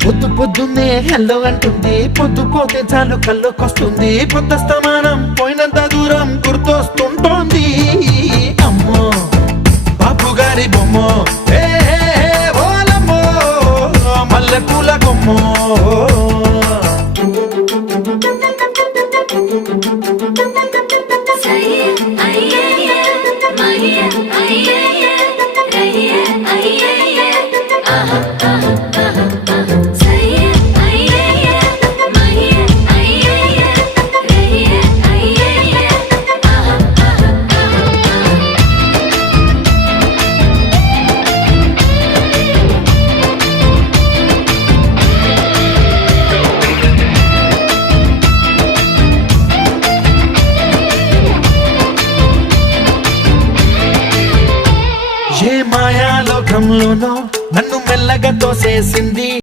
పొద్దు పొద్దున్నే హెల్లో అంటుంది, పొద్దు పోతే చాలు కళ్ళొకొస్తుంది, పొద్దస్తమానం పోయినంత దూరం గుర్తొస్తుంటోంది. అమ్మో బాపు గారి బొమ్మో, ఏ ఓలమ్మో మల్లె పూల కొమ్మో. ఏ మాయాలోకంలోనో నన్ను మెల్లగా తోసేసింది,